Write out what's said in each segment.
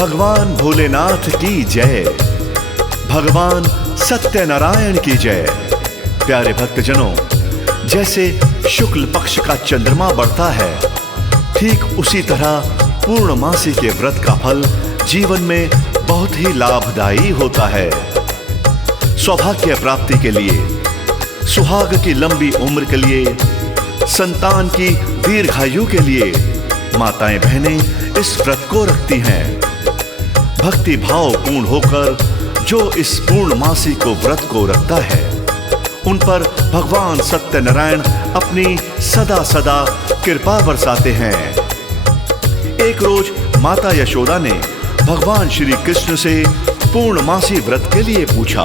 भगवान भोलेनाथ की जय। भगवान सत्यनारायण की जय। प्यारे भक्तजनों, जैसे शुक्ल पक्ष का चंद्रमा बढ़ता है, ठीक उसी तरह पूर्णमासी के व्रत का फल जीवन में बहुत ही लाभदायी होता है। सौभाग्य प्राप्ति के लिए, सुहाग की लंबी उम्र के लिए, संतान की दीर्घायु के लिए माताएं बहनें इस व्रत को रखती हैं। भक्ति भाव पूर्ण होकर जो इस पूर्णमासी को व्रत को रखता है, उन पर भगवान सत्यनारायण अपनी सदा सदा कृपा बरसाते हैं। एक रोज माता यशोदा ने भगवान श्री कृष्ण से पूर्णमासी व्रत के लिए पूछा।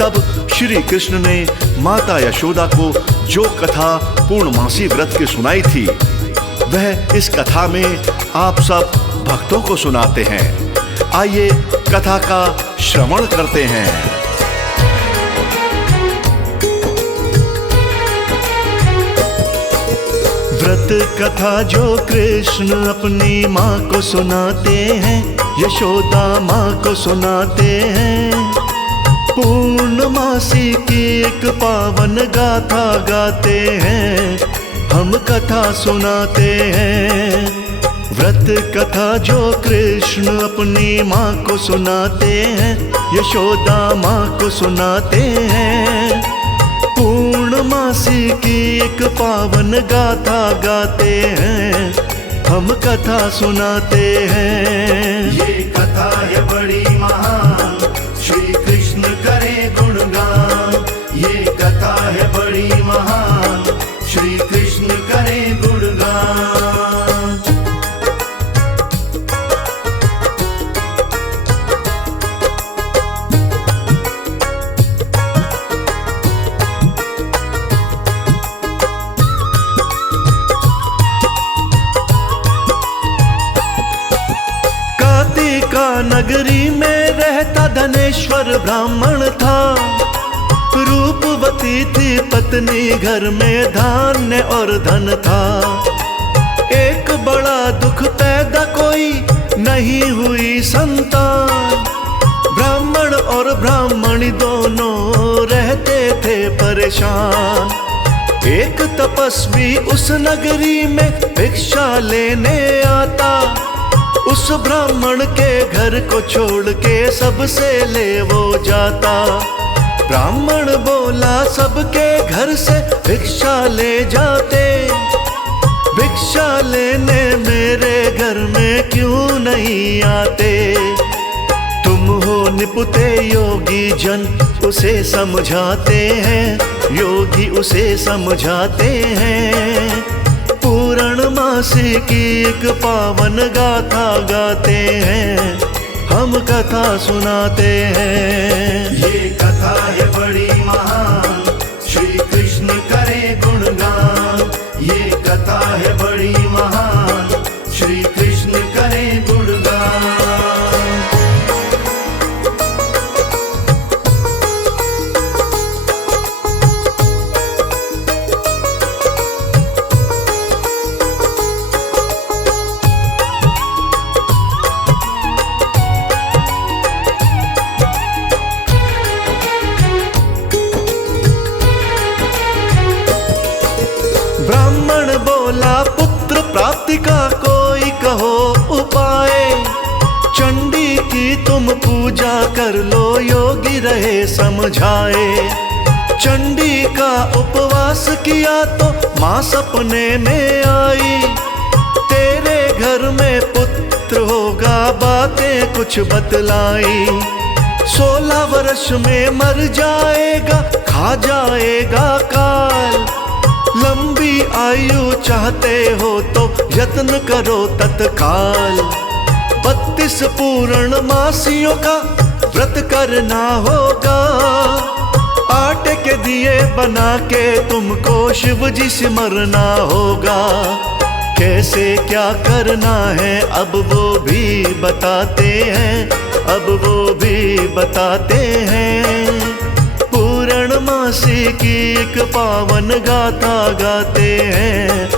तब श्री कृष्ण ने माता यशोदा को जो कथा पूर्णमासी व्रत की सुनाई थी, वह इस कथा में आप सब भक्तों को सुनाते हैं। आइए कथा का श्रवण करते हैं। व्रत कथा जो कृष्ण अपनी माँ को सुनाते हैं, यशोदा माँ को सुनाते हैं। पूर्णमासी की एक पावन गाथा गाते हैं, हम कथा सुनाते हैं। व्रत कथा जो कृष्ण अपनी माँ को सुनाते हैं, यशोदा माँ को सुनाते हैं। पूर्णमासी की एक पावन गाथा गाते हैं, हम कथा सुनाते हैं। ये कथा है बड़ी महान, श्री कृष्ण करे गुणगान। ये कथा है बड़ी महान, श्री कृष्ण करे गुणगान। नगरी में रहता धनेश्वर ब्राह्मण था। रूपवती थी पत्नी, घर में धान्य और धन था। एक बड़ा दुख पैदा कोई नहीं हुई संतान। ब्राह्मण और ब्राह्मणी दोनों रहते थे परेशान। एक तपस्वी उस नगरी में भिक्षा लेने आता। उस ब्राह्मण के घर को छोड़ के सबसे ले वो जाता। ब्राह्मण बोला, सबके घर से भिक्षा ले जाते, भिक्षा लेने मेरे घर में क्यों नहीं आते। तुम हो निपुते योगी जन, उसे समझाते हैं, योगी उसे समझाते हैं। पूर्णमासी की एक पावन गाथा गाते हैं, हम कथा सुनाते हैं। ये कथा है बड़ी महान, श्री कृष्ण करे गुणगान। ये कथा है बड़ी महान, श्री कृष्ण करे गुणगान। ब्राह्मण बोला, पुत्र प्राप्ति का कोई कहो उपाय। चंडी की तुम पूजा कर लो, योगी रहे समझाए। चंडी का उपवास किया तो माँ सपने में आई। तेरे घर में पुत्र होगा, बातें कुछ बतलाई। 16 वर्ष में मर जाएगा, खा जाएगा काल। लंबी आयु चाहते हो तो यत्न करो तत्काल। 32 पूर्णमासियों का व्रत करना होगा। आटे के दिए बना के तुमको शिव जी सिमरना होगा। कैसे क्या करना है अब वो भी बताते हैं, अब वो भी बताते हैं। पूर्णमासी की एक पावन गाथा गाते हैं,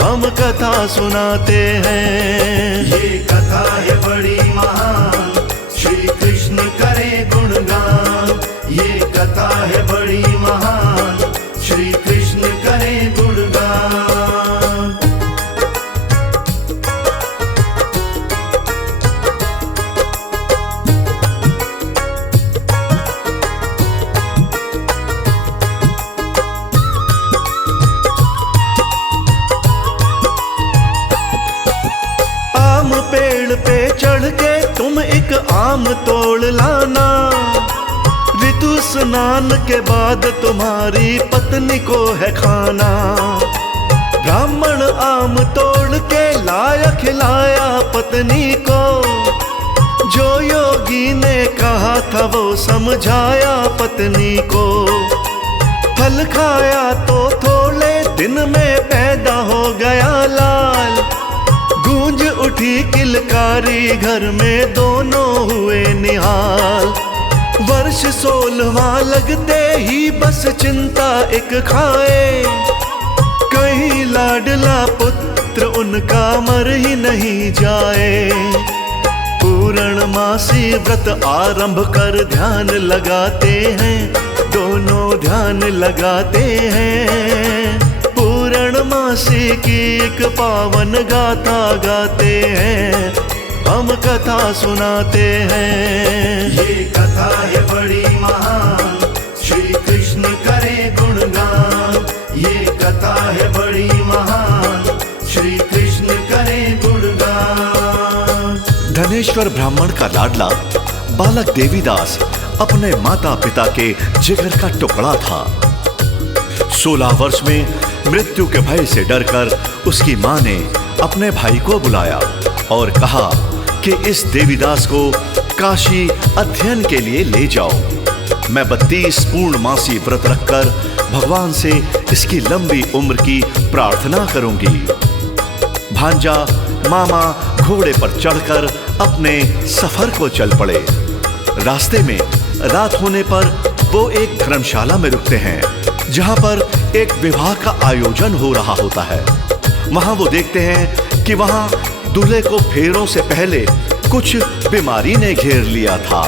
हम कथा सुनाते हैं। ये कथा है बड़ी महान, श्री कृष्ण करे गुणगान। ये कथा है बड़ी महान, श्री कृष्ण करे गुणगान। पेड़ पे चढ़ के तुम एक आम तोड़ लाना, ऋतु स्नान के बाद तुम्हारी पत्नी को है खाना। ब्राह्मण आम तोड़ के लाया खिलाया पत्नी को, जो योगी ने कहा था वो समझाया पत्नी को। फल खाया तो थोड़े दिन में पैदा हो गया लाल, गूंज उठी किलकारी घर में दोनों हुए निहाल। वर्ष 16वां लगते ही बस चिंता एक खाए, कहीं लाडला पुत्र उनका मर ही नहीं जाए। पूर्णमासी व्रत आरंभ कर ध्यान लगाते हैं, दोनों ध्यान लगाते हैं। पूर्णमासी की एक पावन गाथा गाते हैं, हम कथा सुनाते हैं। ये कथा है बड़ी महान, श्री कृष्ण करे गुणगान। ये कथा है बड़ी महान, श्री कृष्ण करे गुणगान। धनेश्वर ब्राह्मण का लाडला बालक देवीदास अपने माता पिता के जिगर का टुकड़ा था। 16 वर्ष में मृत्यु के भय से डरकर उसकी मां ने अपने भाई को बुलाया और कहा कि इस देवीदास को काशी अध्ययन के लिए ले जाओ। मैं 32 पूर्णमासी व्रत रखकर भगवान से इसकी लंबी उम्र की प्रार्थना करूंगी। भांजा मामा घोड़े पर चढ़कर अपने सफर को चल पड़े। रास्ते में रात होने पर वो एक धर्मशाला में रुकते हैं, जहां पर एक विवाह का आयोजन हो रहा होता है। वहां वो देखते हैं कि वहां दूल्हे को फेरों से पहले कुछ बीमारी ने घेर लिया था।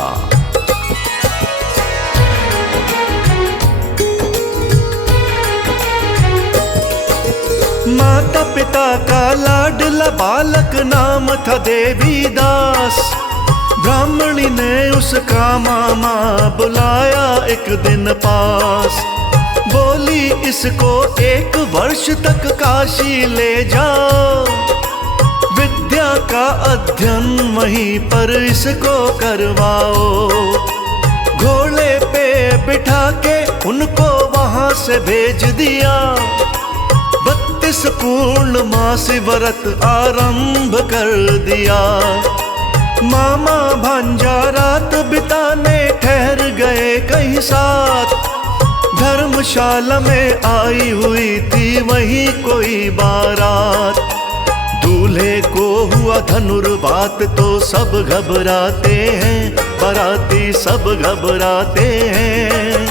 माता पिता का लाडला बालक नाम था देवीदास। ब्राह्मणी ने उसका मामा बुलाया एक दिन पास, बोली इसको 1 वर्ष तक काशी ले जाओ, विद्या का अध्ययन वहीं पर इसको करवाओ। घोड़े पे बिठा के उनको वहां से भेज दिया, 32 पूर्णमासी व्रत आरंभ कर दिया। मामा भांजा रात बिताने ठहर गए कहीं साथ, धर्मशाला में आई हुई थी वहीं कोई बारात। दूल्हे को हुआ धनुर्वात तो सब घबराते हैं, बाराती सब घबराते हैं।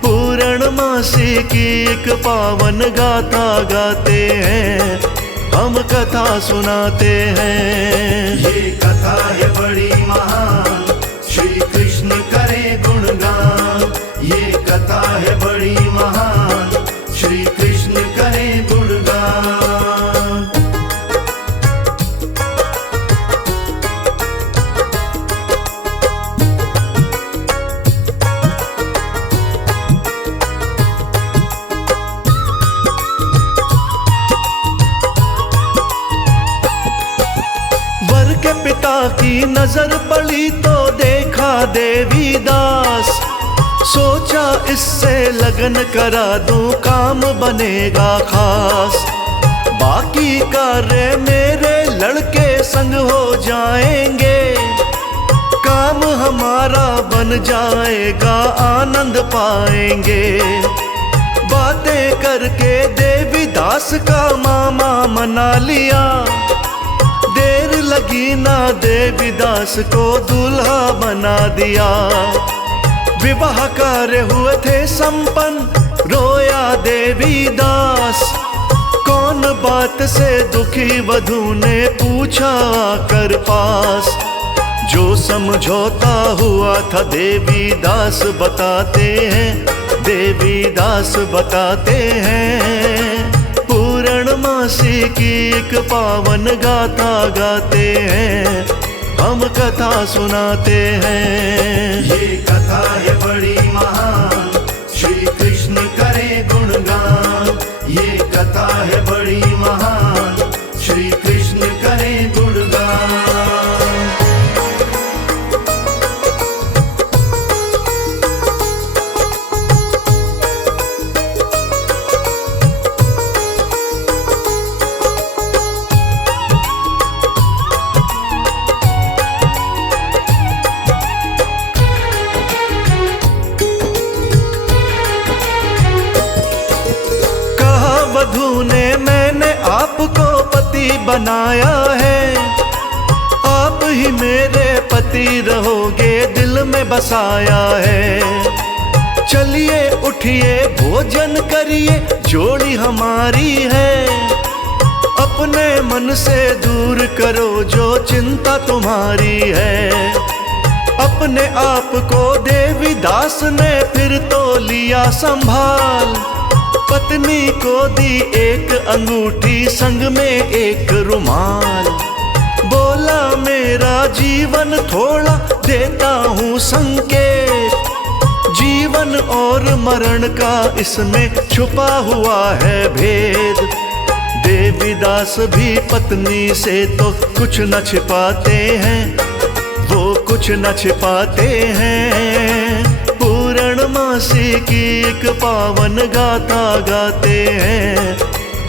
पूर्णमासी की एक पावन गाथा गाते हैं, हम कथा सुनाते हैं। ये कथा है बड़ी महान, श्री कृष्ण करे गुणगान। ये कथा है बड़ी महान, श्री कृष्ण करे गुणगान। वर के पिता की नजर पड़ी तो देखा देवीदास, सोचा इससे लगन करा दूं काम बनेगा खास। बाकी कार्य मेरे लड़के संग हो जाएंगे, काम हमारा बन जाएगा आनंद पाएंगे। बातें करके देवीदास का मामा मना लिया, देर लगी ना देवीदास को दूल्हा बना दिया। विवाह कार्य हुए थे संपन्न, रोया देवीदास, कौन बात से दुखी वधू ने पूछा कर पास, जो समझौता हुआ था देवी दास बताते हैं, देवी दास बताते हैं। पूर्णमासी की एक पावन गाथा गाते हैं, हम कथा सुनाते हैं। ये कथा है बड़ी महान, श्री कृष्ण करे गुणगान। ये कथा है बड़ी महान, श्री कृष्ण करे गुणगान। वधू ने मैंने आपको पति बनाया है, आप ही मेरे पति रहोगे दिल में बसाया है। चलिए उठिए भोजन करिए, जोड़ी हमारी है। अपने मन से दूर करो जो चिंता तुम्हारी है। अपने आप को देवी दास ने फिर तो लिया संभाल, पत्नी को दी एक अंगूठी संग में एक रुमाल। बोला मेरा जीवन थोड़ा देता हूँ संकेत, जीवन और मरण का इसमें छुपा हुआ है भेद। देवीदास भी पत्नी से तो कुछ न छिपाते हैं, वो कुछ न छिपाते हैं। पूर्णमासी की एक पावन गाथा गाते हैं,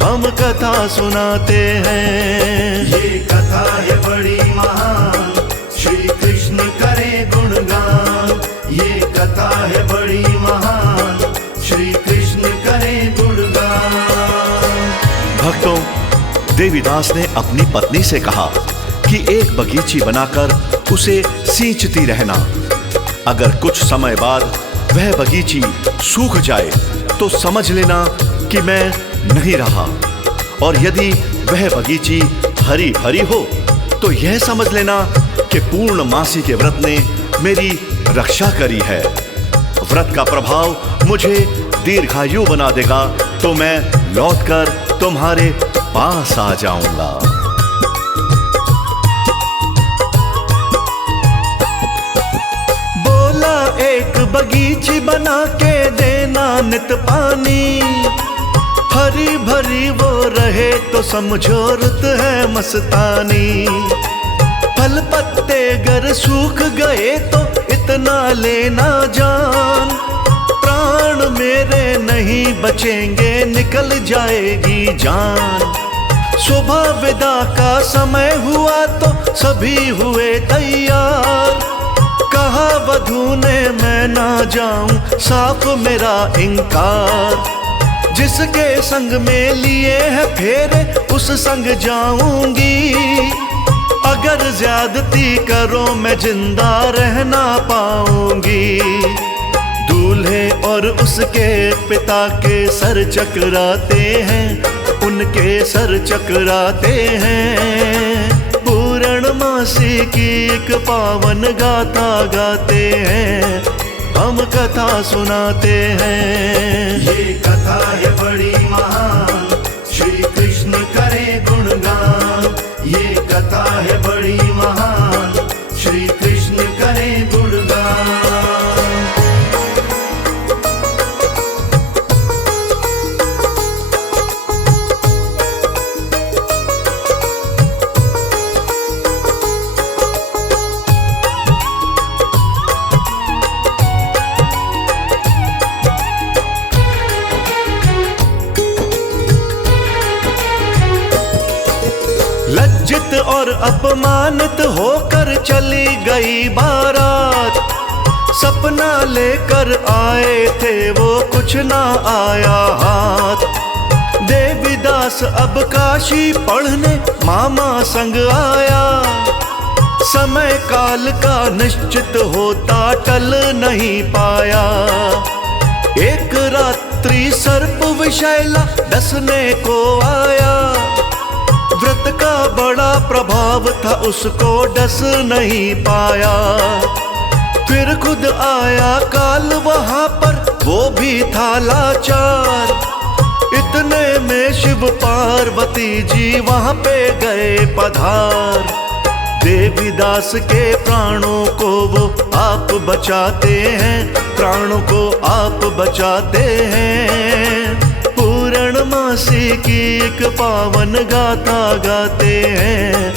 हम कथा सुनाते हैं। ये कथा है बड़ी महान, श्री कृष्ण करे गुणगान। ये कथा है बड़ी महान, श्री कृष्ण करे गुणगान। भक्तों, देवीदास ने अपनी पत्नी से कहा कि एक बगीची बनाकर उसे सींचती रहना। अगर कुछ समय बाद वह बगीची सूख जाए तो समझ लेना कि मैं नहीं रहा, और यदि वह बगीची हरी भरी हो तो यह समझ लेना कि पूर्णमासी के व्रत ने मेरी रक्षा करी है। व्रत का प्रभाव मुझे दीर्घायु बना देगा तो मैं लौटकर तुम्हारे पास आ जाऊंगा। एक बगीची बना के देना नित पानी, हरी भरी वो रहे तो समझो रुत है मस्तानी। फल पत्ते गर सूख गए तो इतना लेना जान, प्राण मेरे नहीं बचेंगे निकल जाएगी जान। सुबह विदा का समय हुआ तो सभी हुए तैयार, कहा वधू ने मैं ना जाऊं साफ मेरा इनकार। जिसके संग में लिए है फेरे उस संग जाऊंगी, अगर ज्यादती करो मैं जिंदा रह ना पाऊंगी। दूल्हे और उसके पिता के सर चकराते हैं, उनके सर चकराते हैं। पूर्णमासी की एक पावन गाथा गाते हैं, हम कथा सुनाते हैं। ये कथा है बड़ी महान, श्री कृष्ण करे गुणगान। ये कथा है बड़ी महान, श्री कृष्ण करे गुणगान। लज्जित और अपमानित होकर चली गई बारात, सपना लेकर आए थे वो कुछ ना आया हाथ। देवीदास अब काशी पढ़ने मामा संग आया, समय काल का निश्चित होता टल नहीं पाया। एक रात त्रिसर्प विषैला डसने को आया, व्रत का बड़ा प्रभाव था उसको डस नहीं पाया। फिर खुद आया काल वहां पर, वो भी था लाचार। इतने में शिव पार्वती जी वहां पे गए पधार। देवीदास के प्राणों को वो आप बचाते हैं, प्राणों को आप बचाते हैं। पूर्णमासी की एक पावन गाथा गाते हैं,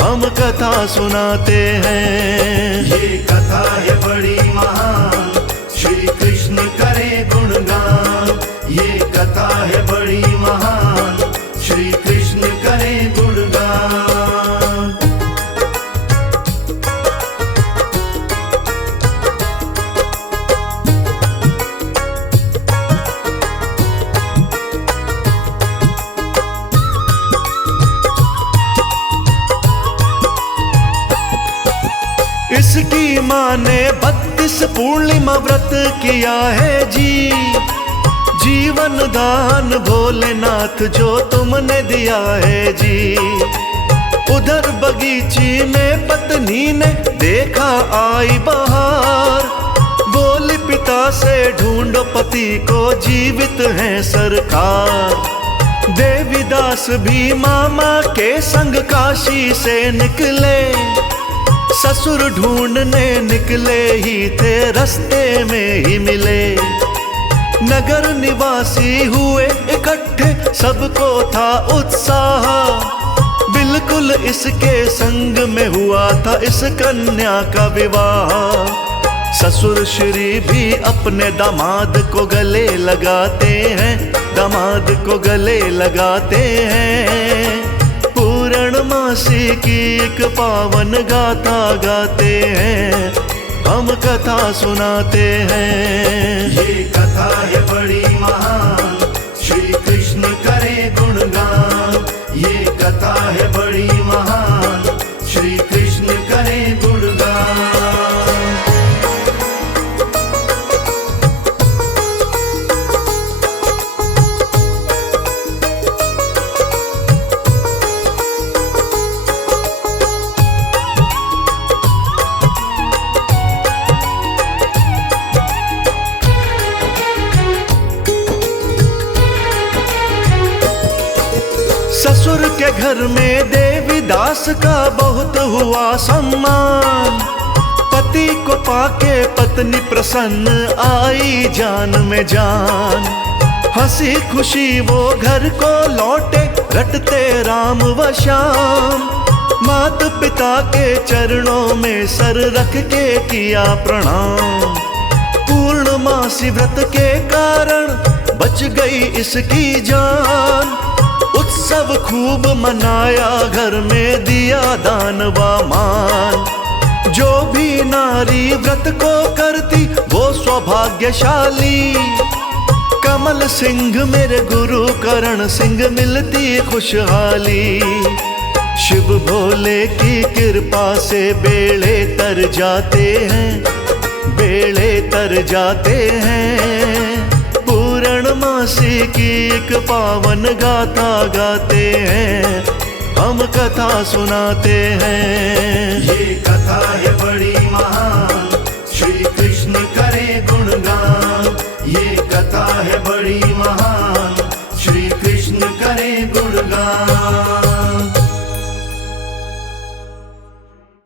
हम कथा सुनाते हैं। ये कथा है बड़ी महान, श्री कृष्ण करे गुणगान। ये कथा है बड़ी महान, श्री कृष्ण करे गुणगान। इसकी माँ ने 32 पूर्णिमा व्रत किया है जी। जीवन दान भोलेनाथ जो तुमने दिया है जी। उधर बगीची में पत्नी ने देखा आई बहार, बोली पिता से ढूंढो पति को, जीवित है सरकार। देवीदास भी मामा के संग काशी से निकले, ससुर ढूंढने निकले ही थे, रास्ते में ही मिले। नगर निवासी हुए इकट्ठे, सबको था उत्साह, बिल्कुल इसके संग में हुआ था इस कन्या का विवाह। ससुर श्री भी अपने दामाद को गले लगाते हैं, दामाद को गले लगाते हैं। पूर्णमासी की एक पावन गाथा गाते हैं, हम कथा सुनाते हैं। ये कथा है बड़ी महान, श्री कृष्ण करे गुणगान। ये कथा है बड़ी महान, श्री कृष्ण करे गुणगान। ससुर के घर में देवीदास का बहुत हुआ सम्मान। पति को पाके पत्नी प्रसन्न आई जान में जान। हंसी खुशी वो घर को लौटे, रटते राम व श्याम। मात पिता के चरणों में सर रख के किया प्रणाम। पूर्णमासी व्रत के कारण बच गई इसकी जान। उत्सव खूब मनाया, घर में दिया दान व मान। जो भी नारी व्रत को करती वो सौभाग्यशाली। कमल सिंह मेरे गुरु करण सिंह मिलती खुशहाली। शिव भोले की कृपा से बेड़े तर जाते हैं, बेड़े तर जाते हैं। पूर्णमासी की एक पावन गाथा गाते हैं, हम कथा सुनाते हैं। ये कथा है बड़ी महान, श्री कृष्ण करे गुणगान। ये कथा है बड़ी महान, श्री कृष्ण करे गुणगान।